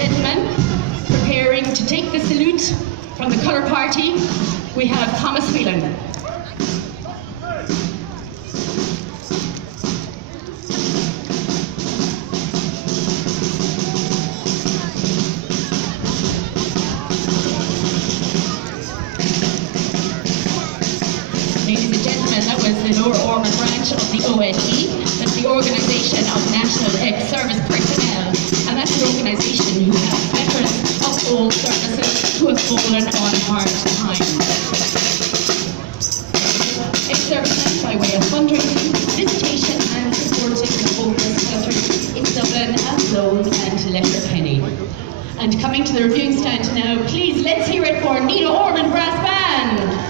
gentlemen, preparing to take the salute from the colour party, we have Thomas Whelan. Ladies and gentlemen, that was the Lower Ormond branch of the ONE. That's the Organisation of National Ex-Service Personnel, and that's the organisation who has veterans of all services who have fallen on hard times. Ex-servicemen, by way of fundraising, visitation and supporting the homeless shelters in Dublin, Athlone and Letterkenny. And coming to the reviewing stand now, please let's hear it for Nenagh Ormond Brass Band.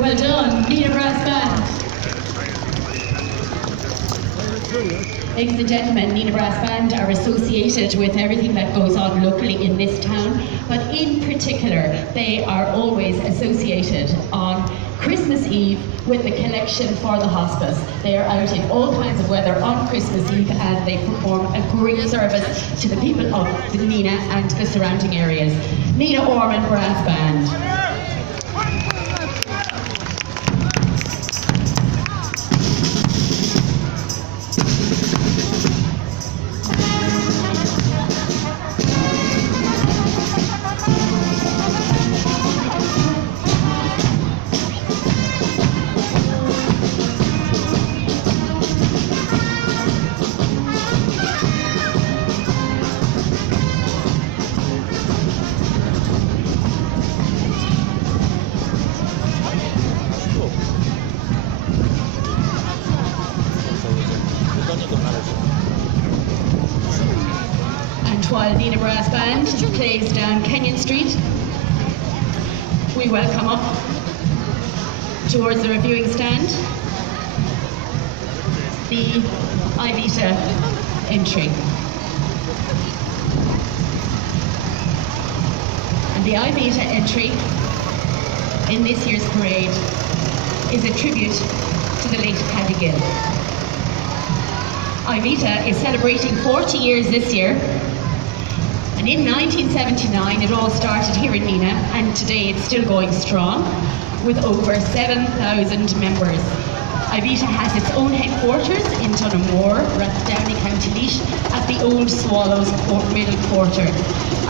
Well done, Nenagh Brass Band. Ladies and gentlemen, Nenagh Brass Band are associated with everything that goes on locally in this town, but in particular, they are always associated on Christmas Eve with the collection for the hospice. They are out in all kinds of weather on Christmas Eve and they perform a great service to the people of the Nenagh and the surrounding areas. Nenagh Ormond Brass Band. While Nenagh Brass Band plays down Kenyon Street, we welcome up towards the reviewing stand the Ivita entry. And the Ivita entry in this year's parade is a tribute to the late Paddy Gill. Ivita is celebrating 40 years this year. And in 1979, it all started here in Nenagh, and today it's still going strong, with over 7,000 members. Ivita has its own headquarters in Tunamore, Rathdowney, County Laois, at the Old Swallows Middle Quarter.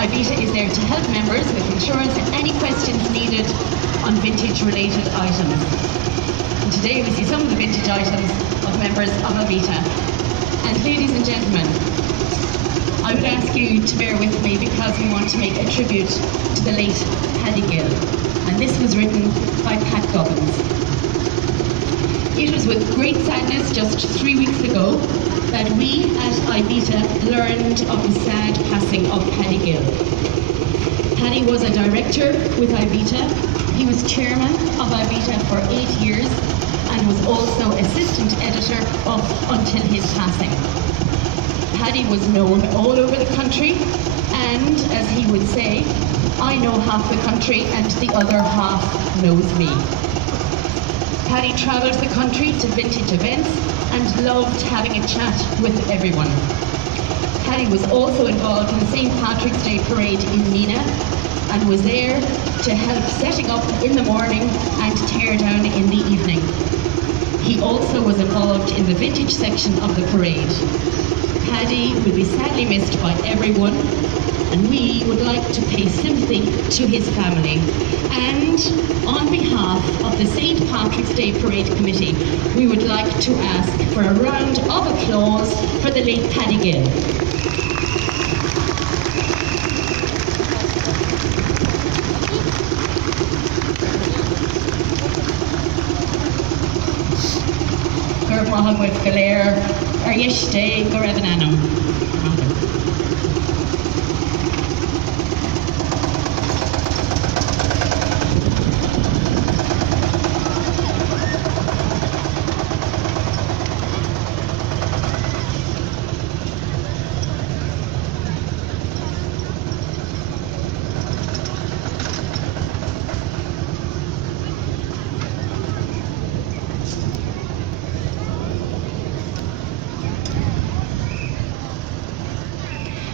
Ivita is there to help members with insurance and any questions needed on vintage-related items. And today we see some of the vintage items of members of Ivita. And ladies and gentlemen, I would ask you to bear with me because we want to make a tribute to the late Paddy Gill. And this was written by Pat Gubbins. It was with great sadness just 3 weeks ago that we at Ivita learned of the sad passing of Paddy Gill. Paddy was a director with Ivita. He was chairman of Ivita for 8 years and was also assistant editor up until his passing. Paddy was known all over the country, and as he would say, I know half the country and the other half knows me. Paddy travelled the country to vintage events and loved having a chat with everyone. Paddy was also involved in the St. Patrick's Day Parade in Nenagh and was there to help setting up in the morning and tear down in the evening. He also was involved in the vintage section of the parade. Paddy will be sadly missed by everyone, and we would like to pay sympathy to his family. And on behalf of the St. Patrick's Day Parade Committee, we would like to ask for a round of applause for the late Paddy Gill. Gur maithfid go léir ar dheiste go raibh an anam.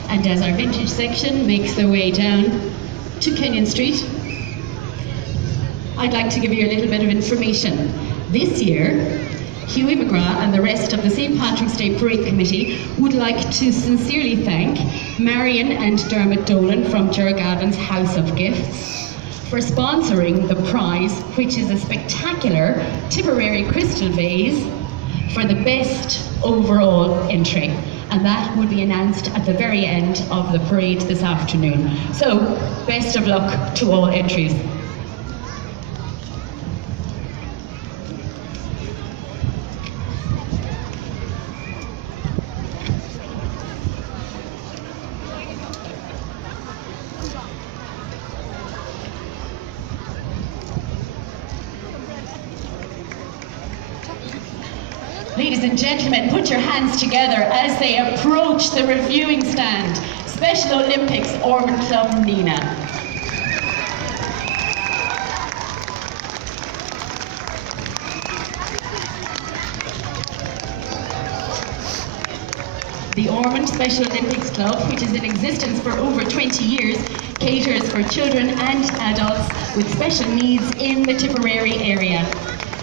And as our vintage section makes their way down to Kenyon Street, I'd like to give you a little bit of information. This year, Hughie McGrath and the rest of the St. Patrick's Day Parade Committee would like to sincerely thank Marion and Dermot Dolan from Gavin's House of Gifts for sponsoring the prize, which is a spectacular Tipperary crystal vase for the best overall entry. And that will be announced at the very end of the parade this afternoon. So, best of luck to all entries. Ladies and gentlemen, put your hands together as they approach the reviewing stand. Special Olympics Ormond Club Nenagh. The Ormond Special Olympics Club, which is in existence for over 20 years, caters for children and adults with special needs in the Tipperary area.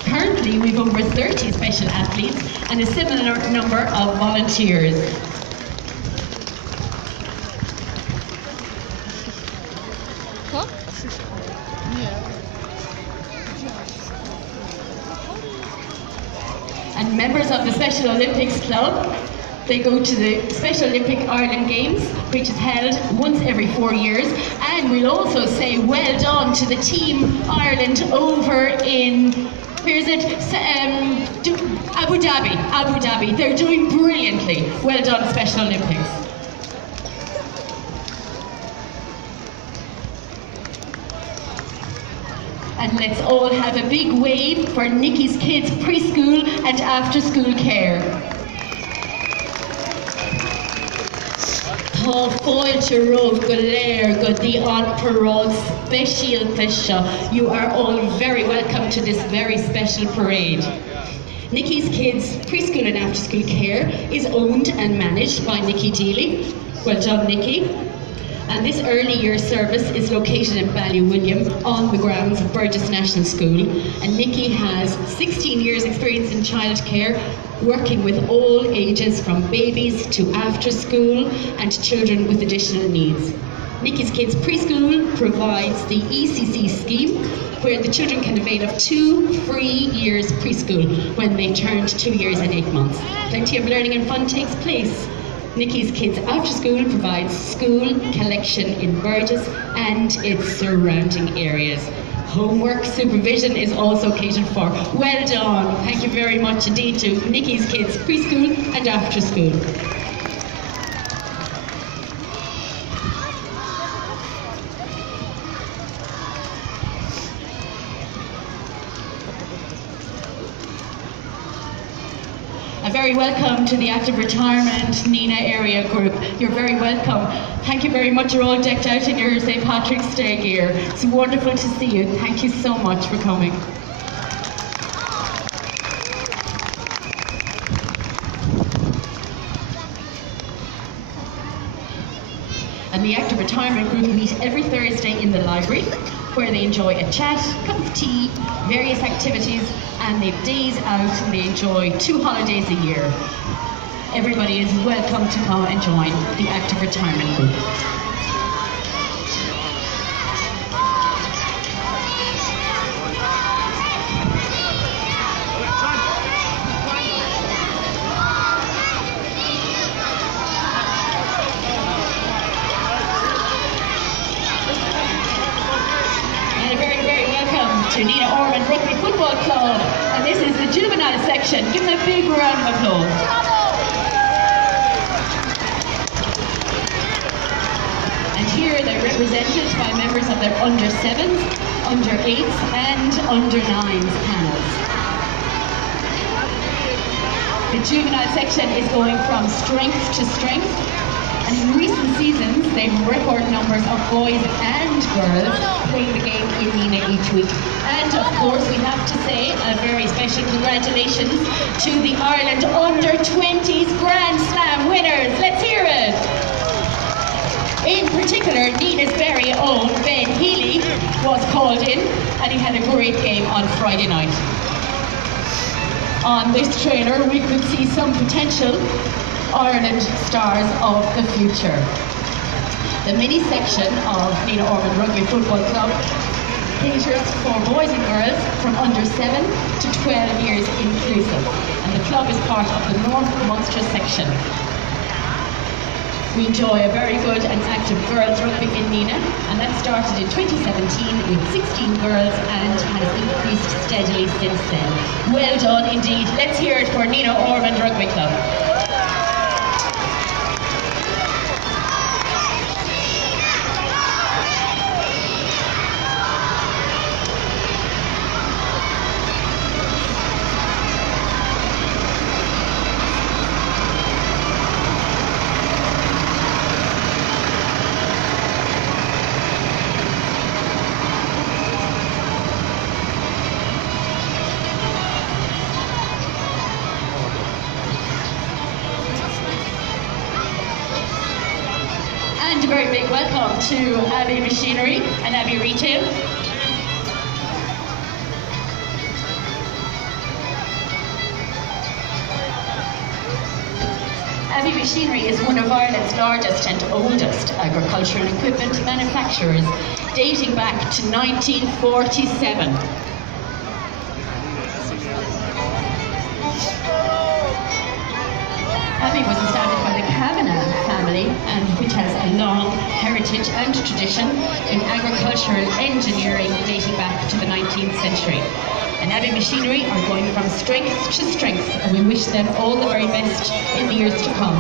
Currently, we've over 30 special athletes and a similar number of volunteers. And members of the Special Olympics Club, they go to the Special Olympic Ireland Games, which is held once every 4 years. And we'll also say well done to the Team Ireland over in, where is it? Abu Dhabi. They're doing brilliantly. Well done, Special Olympics. And let's all have a big wave for Nicky's Kids Preschool and After School Care. Tá fáilte romh go léir go dtí an parade speisialta seo. You are all very welcome to this very special parade. Nicky's Kids Preschool and After School Care is owned and managed by Nicky Deely. Well done, Nicky. And this early year service is located in Ballywilliam on the grounds of Burgess National School. And Nicky has 16 years experience in childcare, working with all ages from babies to after school and children with additional needs. Nicky's Kids Preschool provides the ECC scheme, where the children can avail of 2 free years preschool when they turned 2 years and 8 months. Plenty of learning and fun takes place. Nicky's Kids After School provides school collection in Burgess and its surrounding areas. Homework supervision is also catered for. Well done. Thank you very much indeed to Nikki's kids, preschool and after school. A very welcome to the Active Retirement Nenagh area group. You're very welcome. Thank you very much. You're all decked out in your St. Patrick's Day gear. It's wonderful to see you. Thank you so much for coming. And the Active Retirement group meet every Thursday in the library, where they enjoy a chat, cup of tea, various activities, and they've days out and they enjoy 2 holidays a year. Everybody is welcome to come and join the Active Retirement group. To Nenagh Rugby Football Club, and this is the juvenile section. Give them a big round of applause. And here they're represented by members of their under 7s, under 8s and under 9s panels. The juvenile section is going from strength to strength, and in recent seasons they've record numbers of boys and girls playing the game in Nenagh each week. And of course we have to say a very special congratulations to the Ireland Under-20s Grand Slam winners. Let's hear it! In particular, Nenagh's very own Ben Healy was called in and he had a great game on Friday night. On this trailer we could see some potential Ireland stars of the future. The mini section of Nenagh Rugby Football Club caters for boys and girls from under 7 to 12 years inclusive, and the club is part of the North Munster section. We enjoy a very good and active girls rugby in Nenagh, and that started in 2017 with 16 girls and has increased steadily since then. Well done indeed. Let's hear it for Nenagh Rugby Club. And a very big welcome to Abbey Machinery and Abbey Retail. Abbey Machinery is one of Ireland's largest and oldest agricultural equipment manufacturers, dating back to 1947. Abbey was established by the Kavanagh family, and which has a long heritage and tradition in agricultural engineering dating back to the 19th century. And Abbey Machinery are going from strength to strength, and we wish them all the very best in the years to come.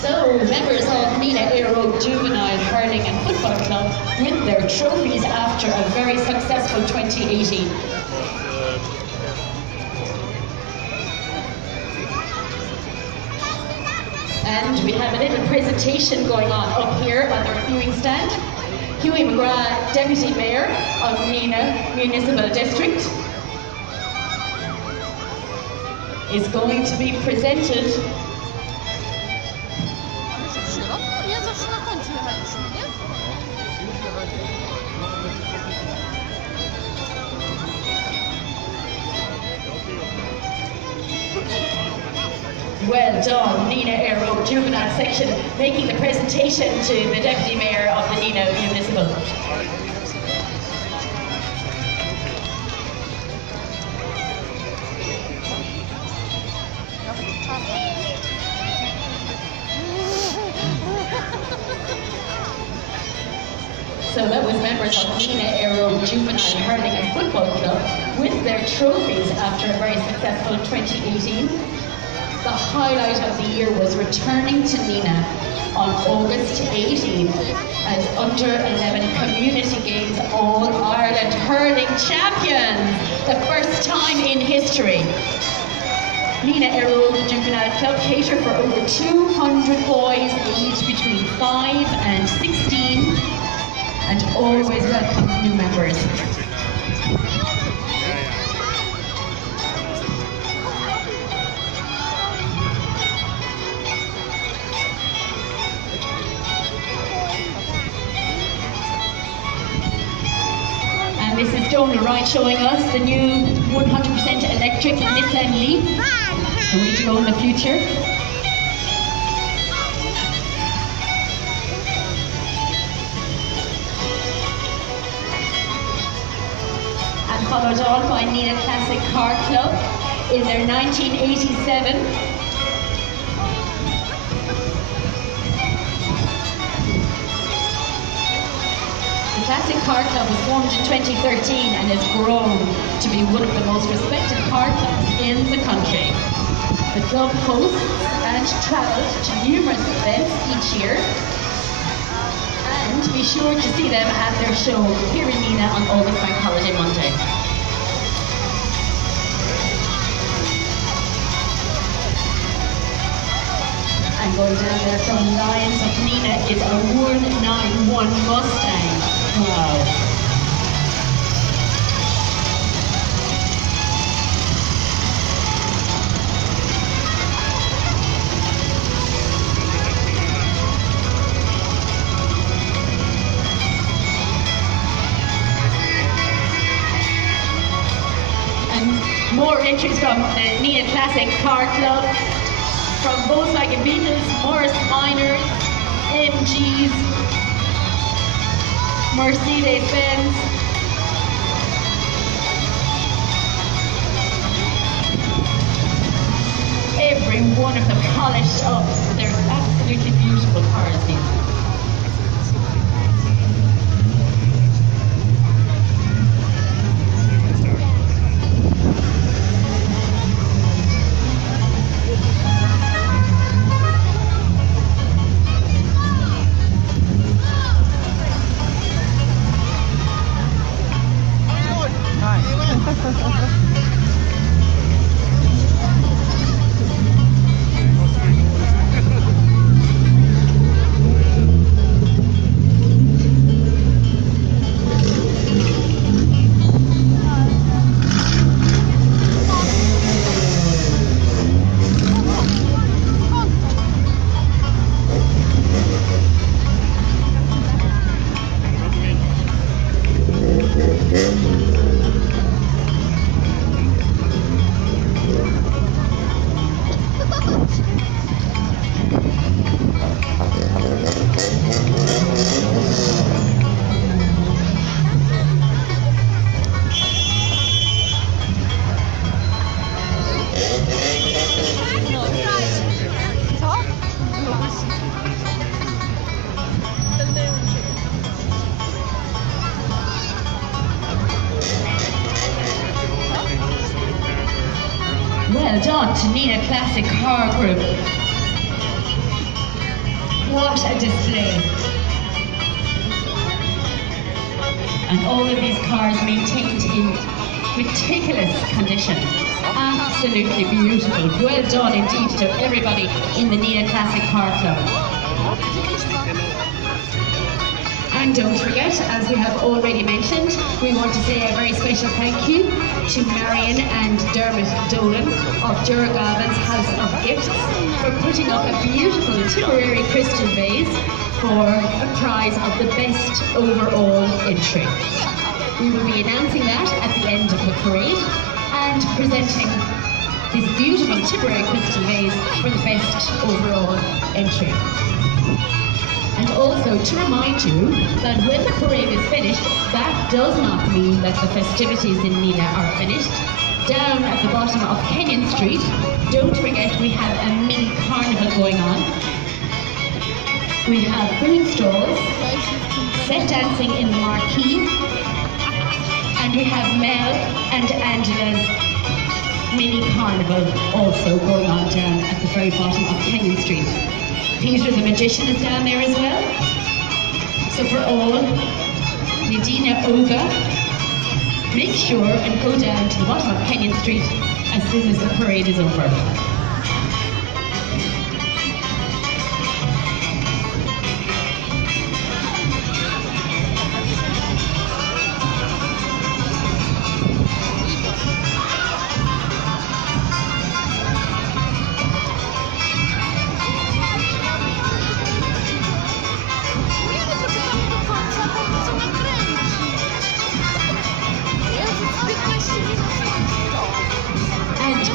So, members of Nenagh Aero Juvenile Hurling and Football Club win their trophies after a very successful 2018. And we have a little presentation going on up here on their viewing stand. Hughie McGrath, Deputy Mayor of Nenagh Municipal District, is going to be presented . Well done, Nenagh Aero Juvenile Section, making the presentation to the Deputy Mayor of the Nenagh Municipal. So that was members of Nenagh Aero Juvenile Hurling and Football Club with their trophies after a very successful 2018. The highlight of the year was returning to Nenagh on August 18th as Under-11 Community Games All-Ireland Hurling Champions, the first time in history. Nenagh Aero Juvenile Club cater for over 200 boys aged between 5 and 16 and always welcome new members. And this is Donal Wright showing us the new 100% electric Nissan Leaf. The way to go in the future. And followed on by Nenagh Classic Car Club in their 1987. The Classic Car Club was formed in 2013 and has grown to be one of the most respected car clubs in the country. The club hosts and travels to numerous events each year. And be sure to see them at their show here in Nenagh on August Bank Holiday Monday. And going down there from Lions of Nenagh is a 191 Mustang. Wow. More entries from the Nenagh Classic Car Club, from Volkswagen Beetles, Morris Minors, MGs, Mercedes-Benz. Every one of them polished up. They're absolutely beautiful cars, these. Well done to Nenagh Classic Car Group. What a display. And all of these cars maintained in meticulous condition. Absolutely beautiful. Well done indeed to everybody in the Nenagh Classic Car Club. And don't forget, as we have already mentioned, we want to say a very special thank you to Marion and Dermot Dolan of Duragavan's House of Gifts for putting up a beautiful Tipperary Christian vase for a prize of the best overall entry. We will be announcing that at the end of the parade and presenting this beautiful Tipperary crystal vase for the best overall entry. And also to remind you that when the parade is finished, that does not mean that the festivities in Nenagh are finished. Down at the bottom of Kenyon Street, don't forget we have a mini carnival going on. We have food stalls, set dancing in the marquee, and we have Mel and Angela's mini carnival also going on down at the very bottom of Kenyon Street. Peter the Magician is down there as well. So for all Nadina Oga, make sure and go down to the bottom of Kenyon Street as soon as the parade is over.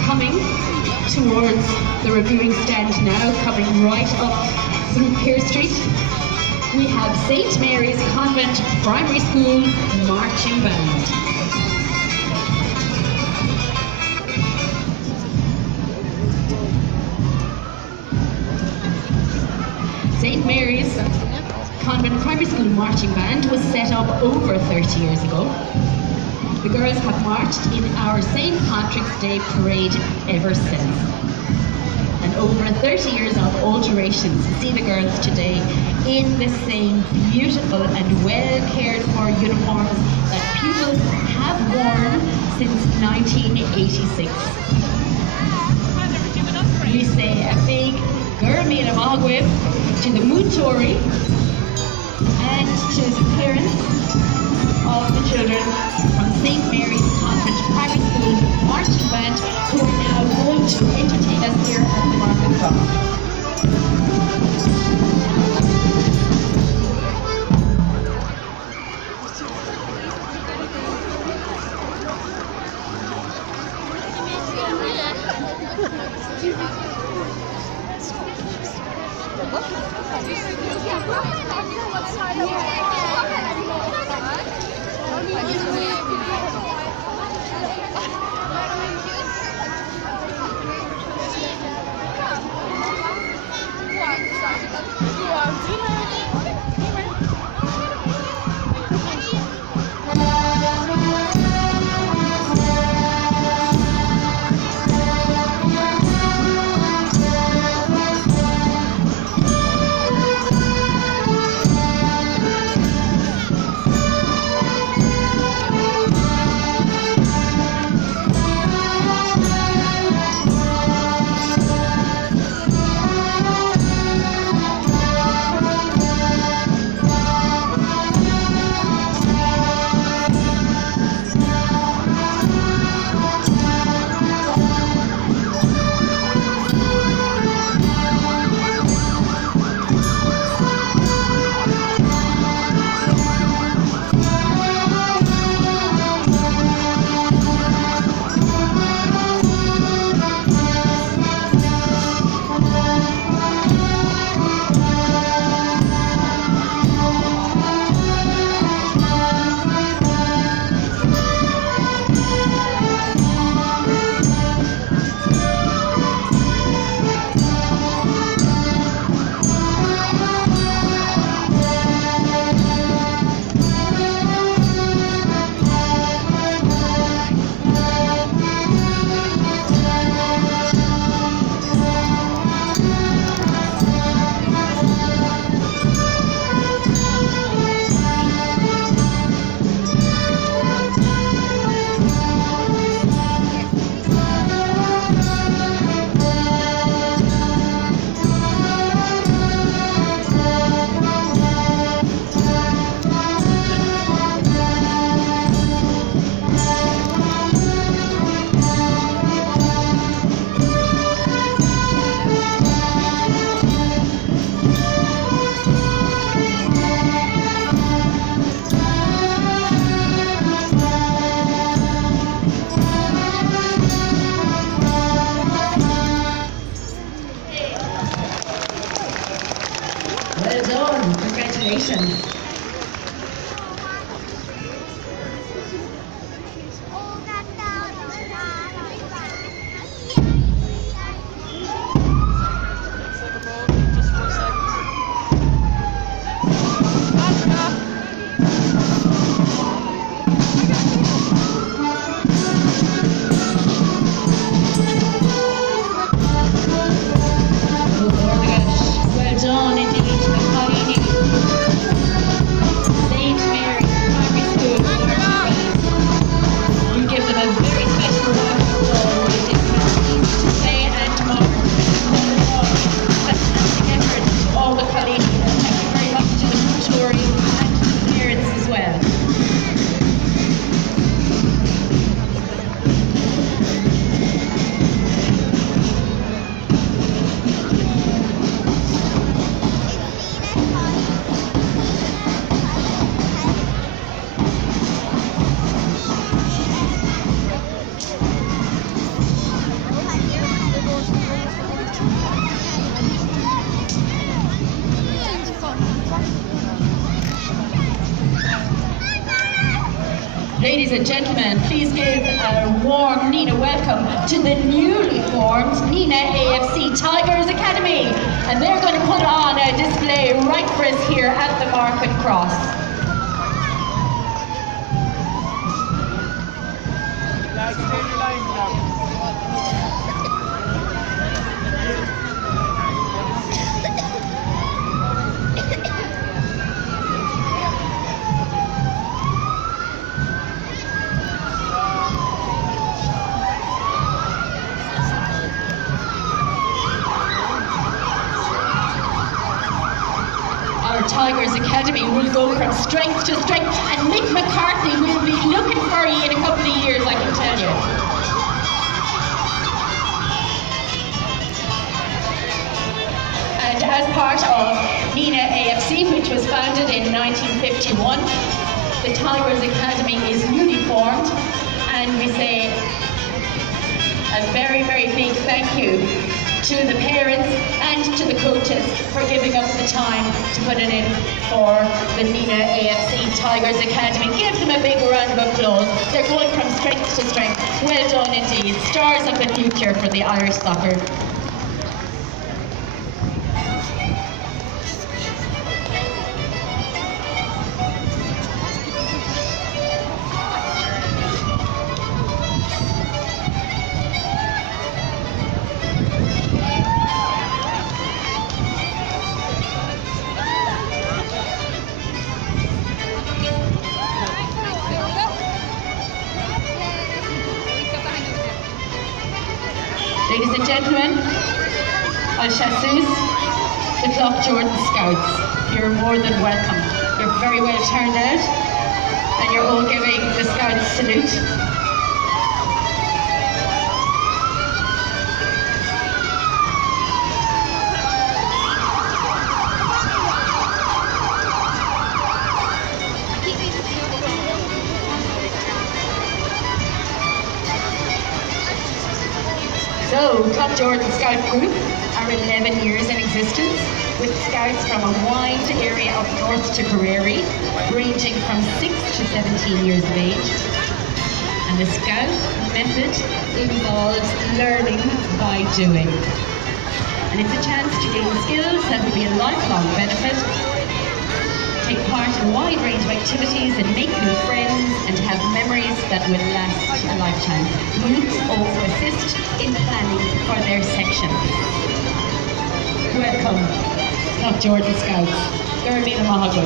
Coming towards the reviewing stand now, coming right up through Pier Street, we have St. Mary's Convent Primary School Marching Band. St. Mary's Convent Primary School Marching Band was set up over 30 years ago. The girls have marched in our St. Patrick's Day parade ever since. And over 30 years of alterations see the girls today in the same beautiful and well cared for uniforms that pupils have worn since 1986. We say a big Gurmila Magwib to the Mutori and to the parents of the children from St. Mary's Convent Primary School Marching Band, who are now going to entertain us here at the Market Cross. Well done, congratulations. Well done indeed to the Colleen St. Mary's Primary School Marching Band. You give them a very special round of applause. It is pleased to say and tomorrow. Fantastic effort to all the Colleen. Thank you very much to the Montessori and to the parents as well. Ladies and gentlemen, please give a warm Nenagh welcome to the newly formed Nenagh AFC Tigers Academy. And they're going to put on a display right for us here at the Market Cross. Tigers Academy will go from strength to strength, and Mick McCarthy will be looking for you in a couple of years, I can tell you. And as part of Nenagh AFC, which was founded in 1951, the Tigers Academy is newly formed, and we say a very, very big thank you to the parents and to the coaches for giving up the time to put it in for the Nenagh AFC Tigers Academy. Give them a big round of applause. They're going from strength to strength. Well done indeed. Stars of the future for the Irish soccer. Ladies and gentlemen, Al Chassus, the Clough Jordan Scouts, you're more than welcome. You're very well turned out, and you're all giving the Scouts salute. So, Clough Jordan Scout Group are 11 years in existence, with Scouts from a wide area of North Tipperary, ranging from 6 to 17 years of age. And the Scout method involves learning by doing. And it's a chance to gain skills that will be a lifelong benefit, take part in a wide range of activities and make new friends, and have memories that will last a lifetime. Youths also assist in planning for their section. Welcome, Clough Jordan Scouts. Garmina Mahago.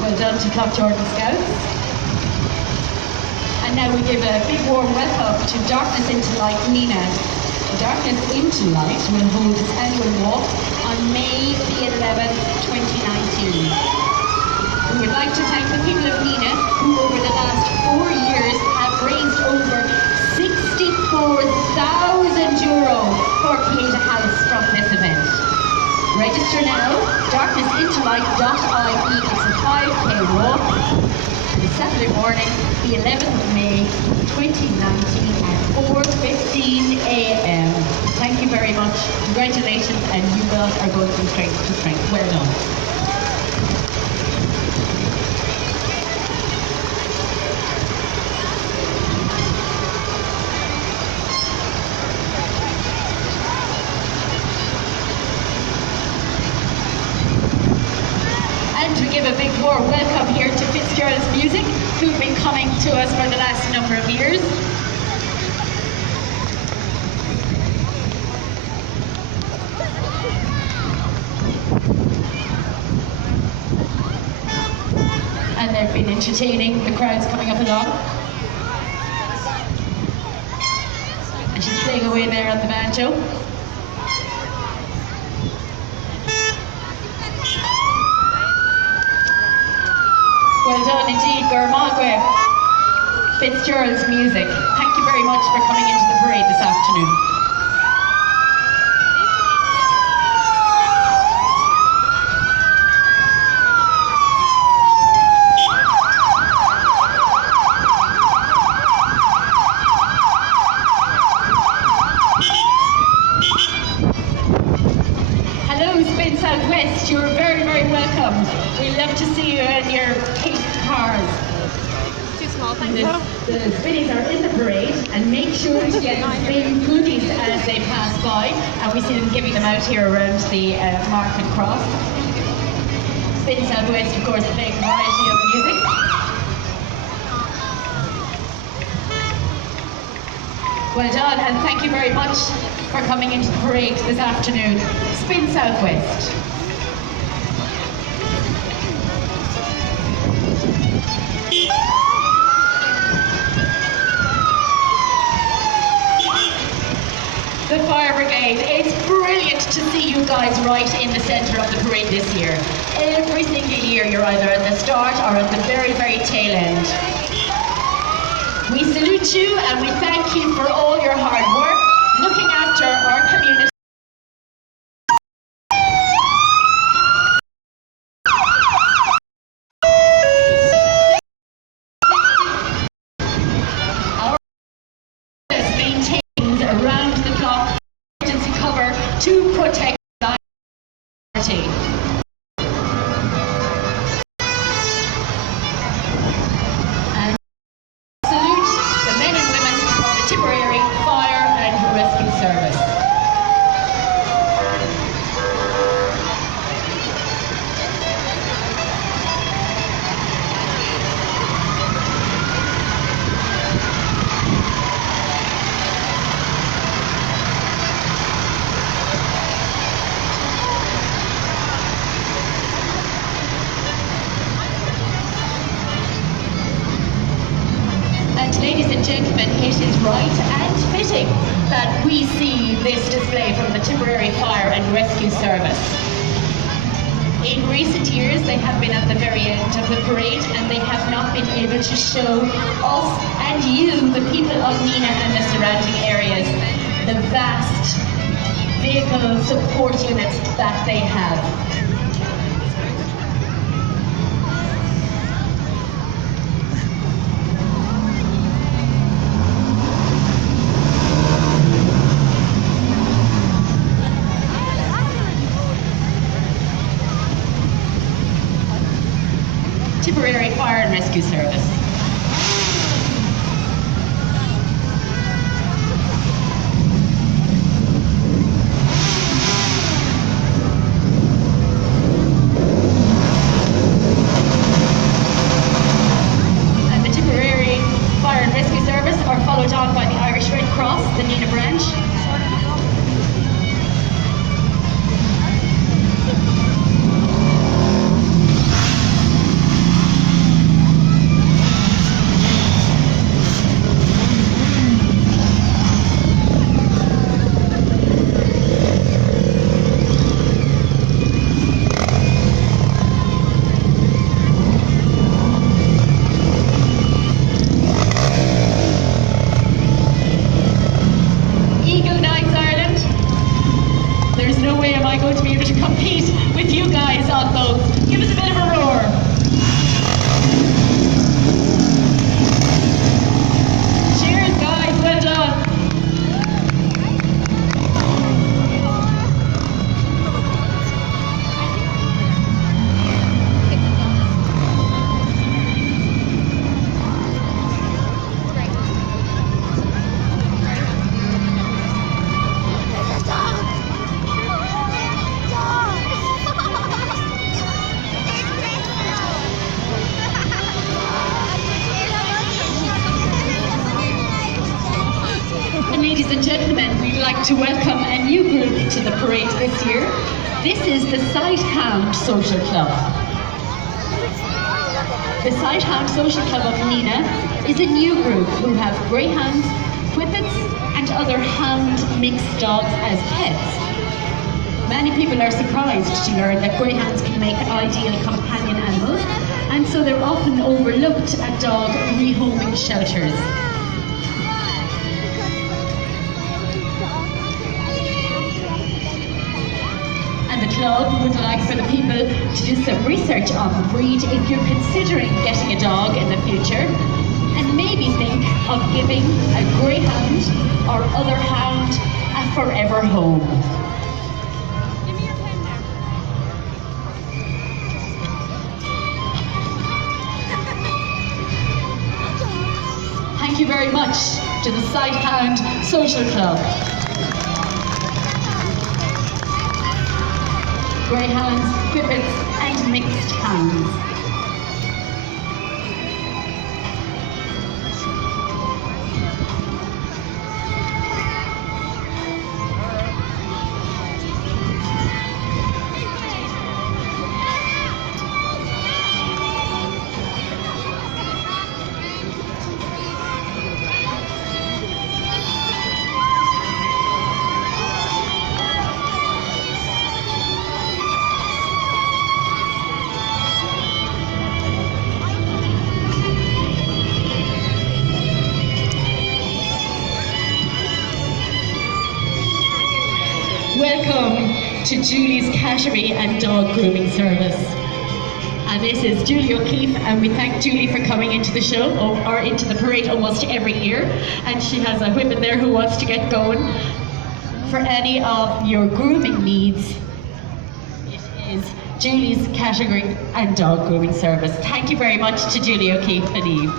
Well done to Clough Jordan Scouts. And now we give a big warm welcome to Darkness into Light Nenagh. Darkness into Light will hold its annual walk on May the 11th, 2019. We would like to thank the people of Nenagh who over the last 4 years have raised over €64,000 for Create a House from register now. Darknessintolight.ie. It's a 5k walk. And it's Saturday morning, the 11th of May, 2019 at 4:15 a.m. Thank you very much. Congratulations, and you girls are going from strength to strength. Well done. And we give a big warm welcome here to Fitzgerald's Music, who've been coming to us for the last number of years. And they've been entertaining the crowds coming up along. And she's playing away there on the banjo. Well done indeed, Gormagwe. Fitzgerald's Music. Thank you very much for coming into the parade this afternoon. Southwest, you're very, very welcome. We love to see you in your pink cars. Too small, thank you. The spinnies are in the parade, and make sure to get the spin goodies as they pass by. And we see them giving them out here around the market cross. Spin Southwest, of course, playing a variety of music. Well done, and thank you very much for coming into the parade this afternoon. Spin Southwest. The Fire Brigade. It's brilliant to see you guys right in the centre of the parade this year. Every single year you're either at the start or at the very, very tail end. We salute you and we thank you for all your hard work looking after our community. Our maintains around the clock emergency cover to protect society. Ladies and gentlemen, it is right and fitting that we see this display from the Tipperary Fire and Rescue Service. In recent years, they have been at the very end of the parade and they have not been able to show us and you, the people of Nenagh and the surrounding areas, the vast vehicle support units that they have. Tipperary Fire and Rescue Service. And the Tipperary Fire and Rescue Service are followed on by the Irish Red Cross, the Nenagh branch. There's no way am I going to be able to compete like to welcome a new group to the parade this year. This is the Sighthound Social Club. The Sighthound Social Club of Nenagh is a new group who have greyhounds, whippets and other hound mixed dogs as pets. Many people are surprised to learn that greyhounds can make ideal companion animals, and so they're often overlooked at dog rehoming shelters. And the club would like for the people to do some research on the breed if you're considering getting a dog in the future, and maybe think of giving a greyhound or other hound a forever home. Give me your pen there. Thank you very much to the Sighthound Social Club. Greyhounds, whippets and mixed hounds. Welcome to Julie's Cattery and Dog Grooming Service. And this is Julie O'Keefe, and we thank Julie for coming into the show, or into the parade almost every year. And she has a whippet there who wants to get going. For any of your grooming needs, it is Julie's Cattery and Dog Grooming Service. Thank you very much to Julie O'Keefe and Eve.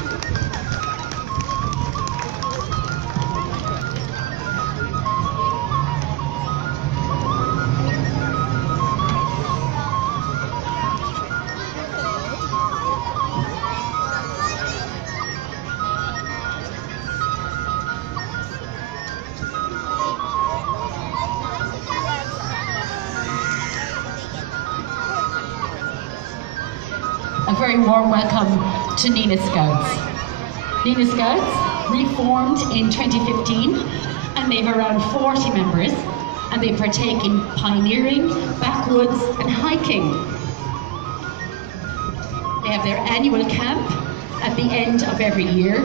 A very warm welcome to Nenagh Scouts. Nenagh Scouts reformed in 2015, and they have around 40 members, and they partake in pioneering, backwoods and hiking. They have their annual camp at the end of every year,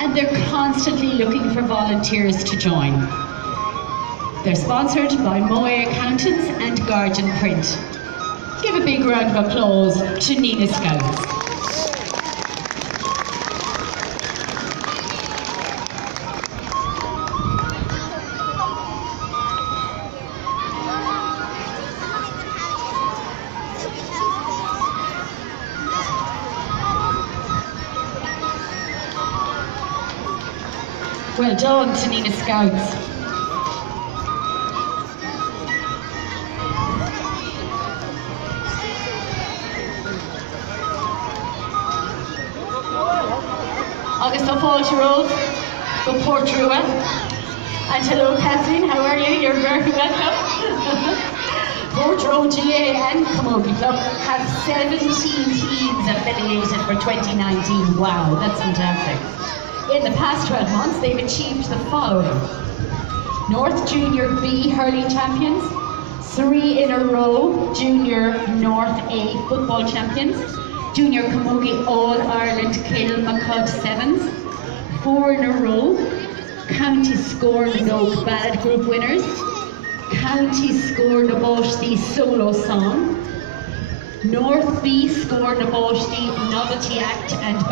and they're constantly looking for volunteers to join. They're sponsored by Moe Accountants and Guardian Print. Give a big round of applause to Nenagh Scouts. Well done to Nenagh Scouts. Agus tá fáilte Rose, go Port Rua. And hello Kathleen, how are you? You're very welcome. Port Row GA and Camogie Club have 17 teams affiliated for 2019. Wow, that's fantastic. In the past 12 months, they've achieved the following: North Junior B Hurling Champions, 3 in a row Junior North A Football Champions, Junior Camogie All-Ireland Kilmacud Sevens, 4 in a row County Score No Ballad Group winners, County Score Na Báistí Solo Song, North B Score Na Báistí Novelty Act and